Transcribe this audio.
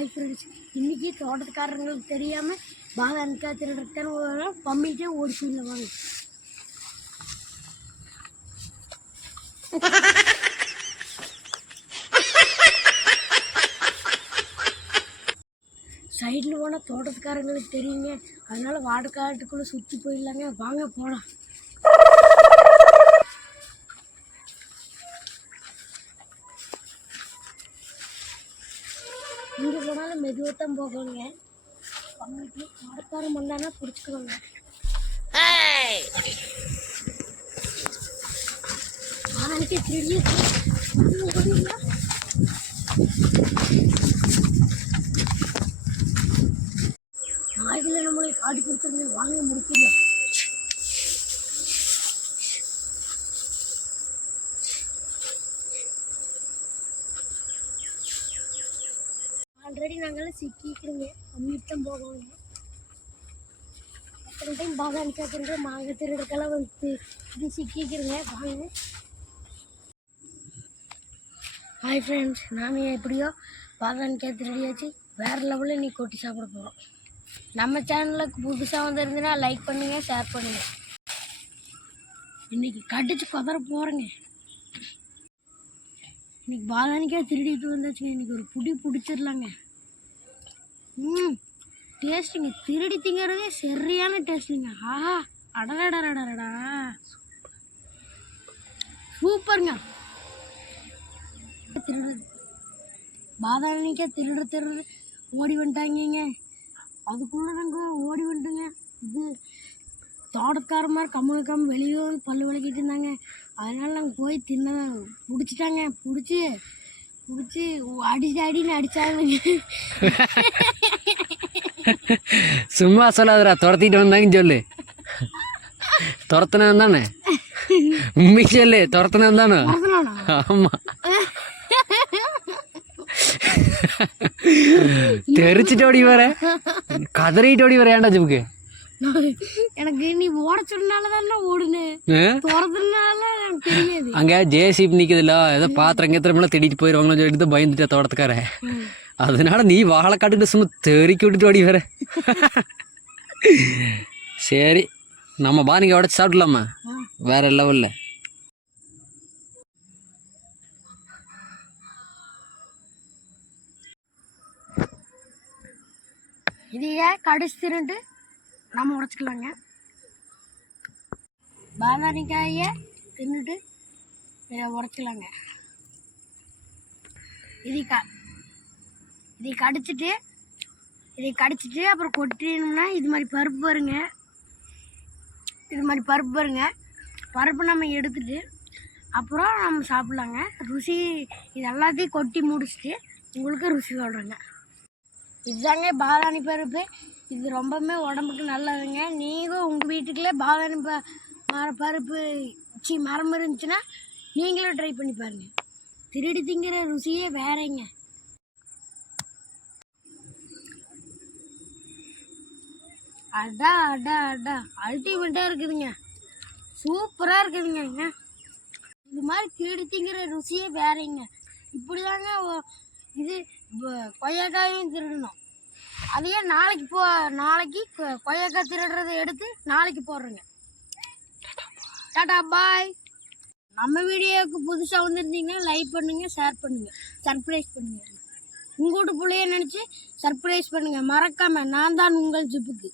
Hi friends, இன்றைக்கி தோட்டத்துக்காரங்களுக்கு தெரியாமல் பாதாமிக்காய் திருடுறதுன்னு பம்மிட்டே ஓடி போயிடல வாங்க. சைடில் போனால் தோட்டத்துக்காரங்களுக்கு தெரியுங்க, அதனால் வாடக்காட்டுக்குள்ளே சுற்றி போயிடலாங்க. வாங்க போகலாம். இங்கே போனாலும் மெதுவாக தான் போகணுங்க. பம்மிட்டு வாடக்காரம் வந்தானா பிடிச்சிக்குவாங்க. நாளைக்கு திருடி நாய்களை நம்மளை காட்டி கொடுத்துருங்க. வாங்க முடிக்கலாம். ஆல்ரெடி நாங்கள்லாம் சிக்கிக்கிறோங்க. பம்மிட்டு தான் போகணுங்க. எத்தனை டைம் பாதாமிக்காய் திருடுற மாங்காய் திருடுறக்கெல்லாம் வந்து இது சிக்கிக்கிறோங்க. வாங்க. ஹாய் ஃப்ரெண்ட்ஸ், நாங்கள் எப்படியோ பாதாமிக்காய் திருடியாச்சு. வேறு லெவலில் இன்றைக்கி கொட்டி சாப்பிட போகிறோம். நம்ம சேனலுக்கு புதுசாக வந்துருந்துன்னா லைக் பண்ணுங்கள், ஷேர் பண்ணுங்கள். இன்றைக்கி கடிச்சு கொதற போகிறேங்க. இன்றைக்கி பாதாமிக்காய் திருடிட்டு வந்தாச்சுங்க. இன்றைக்கி ஒரு புடி பிடிச்சிடலாங்க. டேஸ்ட்டுங்க, திருடி திங்கிறதே சரியான டேஸ்ட்டுங்க. ஆஹா, அடடடடடா, சூப்பருங்க. திருடுறது பாதாமிக்காய் திருடுறது ஓடி வந்துட்டாங்க. அதுக்குள்ளே நாங்கள் ஓடி வந்துட்டுங்க. இது தோட்டக்கார மாதிரி கம்முனுக்காமல் வெளியே வந்து பல்லு விளக்கிட்டு இருந்தாங்க. அதனால் நாங்கள் போய் பிடிச்சிட்டாங்க. பிடிச்சி அடின்னு அடித்தாங்க. சும்மா சொல்லாதடா, துரத்திட்டு வந்தாங்கன்னு சொல்லு. துரத்துனேன் தானே, உண்மைக்கு சொல்லு. துரத்துனேன் தானே? ஆமாம், தெரிச்சிட்டு ஓடி வர, கதறிட்டு ஓடி வர. ஏன்டா ஜிப்புக்கு? எனக்கு நீ ஓட சொன்னாலதான் ஓடுனேன். எனக்கு தெரியாது. அங்க ஜேசிபி நிக்குதுல்ல, ஏதோ பாத்திரம் கேத்திரமெல்லாம் திடிட்டு போயிடுவாங்களோ சொல்லிட்டு பயந்துட்டா தோட்டத்துக்கார. அதனால நீ வாழை காட்டுக்கிட்டு சும்மா தெறிக்கி விட்டுட்டு ஓடி வர. சரி, நம்ம பானிங்க உடச்சு சாப்பிடலாமா? வேற லெவல்ல. இதையே கடிச்சு திருண்டு நம்ம உடச்சிக்கலாங்க. பாதாமிக்காயை தின்னுட்டு உடச்சிக்கலாங்க. இதை கடிச்சிட்டு அப்புறம் கொட்டினோம்னா இது மாதிரி பருப்பு வருங்க. பருப்பு நம்ம எடுத்துட்டு அப்புறம் நம்ம சாப்பிட்லாங்க. ருசி இது எல்லாத்தையும் கொட்டி முடிச்சுட்டு உங்களுக்கு ருசி சொல்கிறேங்க. இதுதாங்க பாதாமி பருப்பு. இது ரொம்பவுமே உடம்புக்கு நல்லதுங்க. நீங்கள் உங்கள் வீட்டுக்குள்ளே பாதாமி மரம் இருந்துச்சுன்னா நீங்களும் ட்ரை பண்ணி பாருங்கள். திருடி திங்கிற ருசியே வேறங்க. அடா அல்டிமேட்டாக இருக்குதுங்க. சூப்பராக இருக்குதுங்க. இது மாதிரி திருடி திங்கிற ருசியே வேறங்க. இப்படி தாங்க இது கொய்யாக்காயும் திருடணும். அதையே நாளைக்கு கொய்யாக்காய் திருடுறதை எடுத்து நாளைக்கு போடுறேங்க. டாடா, பாய். நம்ம வீடியோவுக்கு புதுசாக வந்துருந்தீங்கன்னா லைக் பண்ணுங்கள், ஷேர் பண்ணுங்கள், சர்ப்ரைஸ் பண்ணுங்கள். உங்கள் வீட்டு பிள்ளைய நினச்சி சர்ப்ரைஸ் பண்ணுங்கள். மறக்காமல் நான் தான் உங்கள் ஜிப்புக்கு.